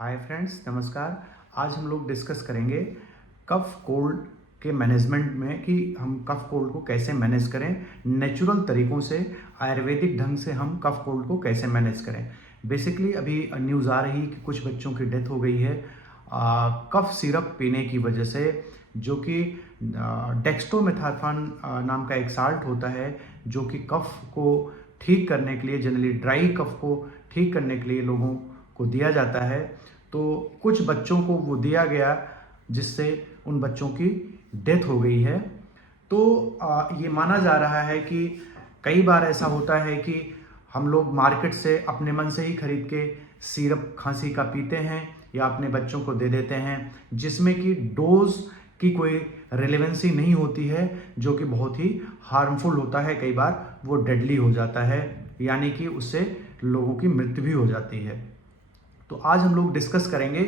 Hi friends, नमस्कार। आज हम लोग डिस्कस करेंगे कफ कोल्ड के मैनेजमेंट में कि हम कफ कोल्ड को कैसे मैनेज करें, नेचुरल तरीक़ों से, आयुर्वेदिक ढंग से हम कफ कोल्ड को कैसे मैनेज करें। बेसिकली अभी न्यूज़ आ रही कि कुछ बच्चों की डेथ हो गई है कफ सिरप पीने की वजह से, जो कि डेक्स्ट्रोमेथासोन नाम का एक साल्ट होता है जो कि कफ को ठीक करने के लिए, जनरली ड्राई कफ को ठीक करने के लिए लोगों को दिया जाता है। तो कुछ बच्चों को वो दिया गया जिससे उन बच्चों की डेथ हो गई है। तो ये माना जा रहा है कि कई बार ऐसा होता है कि हम लोग मार्केट से अपने मन से ही खरीद के सिरप खांसी का पीते हैं या अपने बच्चों को दे देते हैं, जिसमें कि डोज की कोई रेलेवेंसी नहीं होती है, जो कि बहुत ही हार्मफुल होता है। कई बार वो डेडली हो जाता है, यानी कि उससे लोगों की मृत्यु भी हो जाती है। तो आज हम लोग डिस्कस करेंगे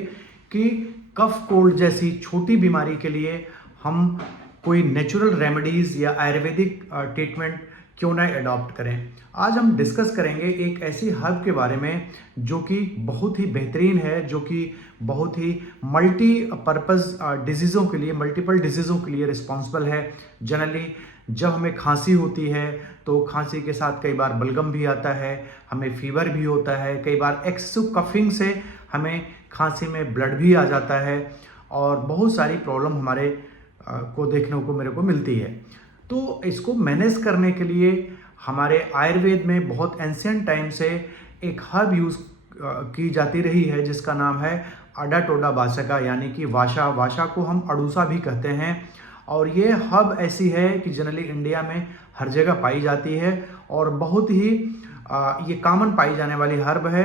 कि कफ कोल्ड जैसी छोटी बीमारी के लिए हम कोई नेचुरल रेमेडीज़ या आयुर्वेदिक ट्रीटमेंट क्यों ना अडॉप्ट करें। आज हम डिस्कस करेंगे एक ऐसी हर्ब के बारे में जो कि बहुत ही बेहतरीन है, जो कि बहुत ही मल्टीपर्पज़ डिजीज़ों के लिए, मल्टीपल डिजीज़ों के लिए रिस्पॉन्सिबल है। जनरली जब हमें खांसी होती है तो खांसी के साथ कई बार बलगम भी आता है, हमें फीवर भी होता है, कई बार एक्सेसिव कफिंग से हमें खांसी में ब्लड भी आ जाता है और बहुत सारी प्रॉब्लम हमारे को देखने को मेरे को मिलती है। तो इसको मैनेज करने के लिए हमारे आयुर्वेद में बहुत एंशिएंट टाइम से एक हर्ब यूज़ की जाती रही है जिसका नाम है अडाटोडा बासका, यानी कि वाशा को हम अड़ूसा भी कहते हैं। और ये हर्ब ऐसी है कि जनरली इंडिया में हर जगह पाई जाती है और बहुत ही ये कॉमन पाई जाने वाली हर्ब है।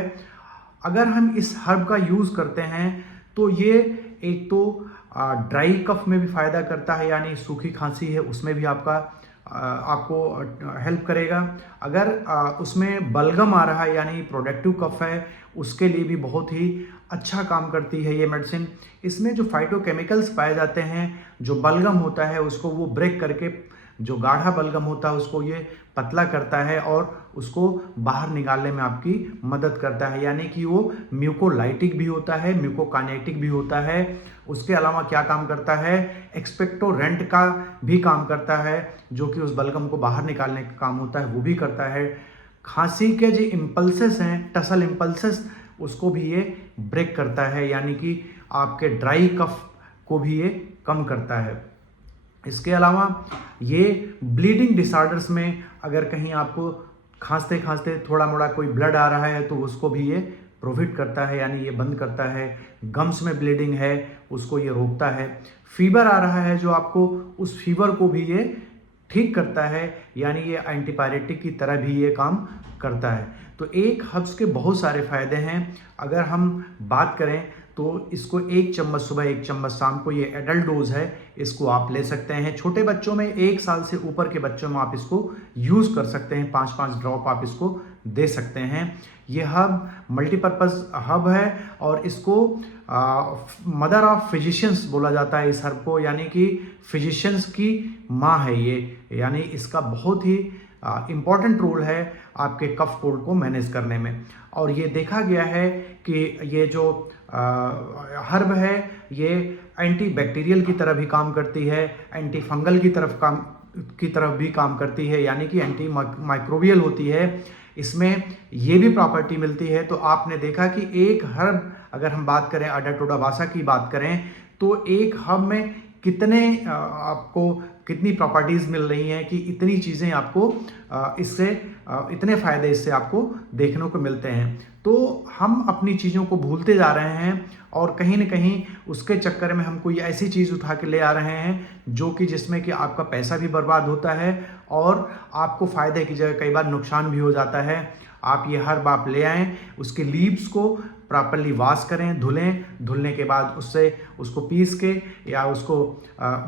अगर हम इस हर्ब का यूज़ करते हैं तो ये एक तो ड्राई कफ में भी फ़ायदा करता है, यानी सूखी खांसी है उसमें भी आपको हेल्प करेगा। अगर उसमें बलगम आ रहा है यानी प्रोडक्टिव कफ है, उसके लिए भी बहुत ही अच्छा काम करती है ये मेडिसिन। इसमें जो फाइटोकेमिकल्स पाए जाते हैं, जो बलगम होता है उसको वो ब्रेक करके, जो गाढ़ा बलगम होता है उसको ये पतला करता है और उसको बाहर निकालने में आपकी मदद करता है, यानी कि वो म्यूकोलाइटिक भी होता है, म्यूकोकाइनेटिक भी होता है। उसके अलावा क्या काम करता है, एक्सपेक्टोरेंट का भी काम करता है, जो कि उस बलगम को बाहर निकालने का काम होता है, वो भी करता है। खांसी के जो इम्पल्सेस हैं, टसल इम्पल्सेस, उसको भी ये ब्रेक करता है, यानी कि आपके ड्राई कफ को भी ये कम करता है। इसके अलावा ये ब्लीडिंग डिसऑर्डर्स में अगर कहीं आपको खांसते खांसते थोड़ा मोड़ा कोई ब्लड आ रहा है तो उसको भी ये प्रोहिबिट करता है, यानी ये बंद करता है। गम्स में ब्लीडिंग है उसको ये रोकता है। फीवर आ रहा है जो आपको, उस फीवर को भी ये ठीक करता है, यानी ये एंटीपायरेटिक की तरह भी ये काम करता है। तो एक हर्ब्स के बहुत सारे फ़ायदे हैं। अगर हम बात करें तो इसको 1 चम्मच सुबह 1 चम्मच शाम को, ये एडल्ट डोज है, इसको आप ले सकते हैं। छोटे बच्चों में 1 साल से ऊपर के बच्चों में आप इसको यूज़ कर सकते हैं, 5-5 ड्रॉप आप इसको दे सकते हैं। ये हर्ब मल्टीपर्पज़ हर्ब है और इसको मदर ऑफ फिजिशियंस बोला जाता है इस हर्ब को, यानी कि फिजिशियंस की माँ है ये, यानी इसका बहुत ही इम्पॉर्टेंट रोल है आपके कफ कोल्ड को मैनेज करने में। और ये देखा गया है कि ये जो हर्ब है ये एंटी बैक्टीरियल की तरह भी काम करती है, एंटी फंगल की तरफ भी काम करती है, यानी कि एंटी माइक्रोबियल होती है। इसमें ये भी प्रॉपर्टी मिलती है। तो आपने देखा कि एक हर्ब, अगर हम बात करें अडाटोडा बासा की बात करें, तो एक हर्ब में कितने आपको कितनी प्रॉपर्टीज़ मिल रही हैं कि इतनी चीज़ें आपको इससे इतने फ़ायदे इससे आपको देखने को मिलते हैं। तो हम अपनी चीज़ों को भूलते जा रहे हैं और कहीं न कहीं उसके चक्कर में हम कोई ऐसी चीज़ उठा के ले आ रहे हैं जो कि जिसमें कि आपका पैसा भी बर्बाद होता है और आपको फ़ायदे की जगह कई बार नुकसान भी हो जाता है। आप ये हर्ब आप ले आएँ, उसके लीव्स को प्रॉपर्ली वॉश करें, धुलने के बाद उसको पीस के या उसको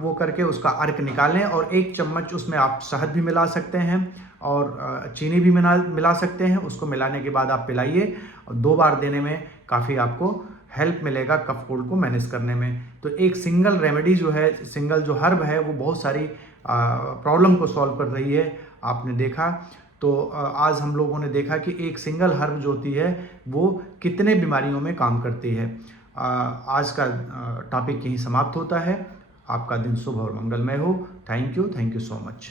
वो करके उसका अर्क निकालें और 1 चम्मच उसमें आप शहद भी मिला सकते हैं और चीनी भी मिला सकते हैं। उसको मिलाने के बाद आप पिलाइए और 2 बार देने में काफ़ी आपको हेल्प मिलेगा कफ कोल्ड को मैनेज करने में। तो एक सिंगल रेमेडी जो है, सिंगल जो हर्ब है, वो बहुत सारी प्रॉब्लम को सॉल्व कर रही है। आपने देखा तो आज हम लोगों ने देखा कि एक सिंगल हर्ब जो होती है वो कितने बीमारियों में काम करती है। आज का टॉपिक यहीं समाप्त होता है। आपका दिन शुभ और मंगलमय हो। Thank you so much.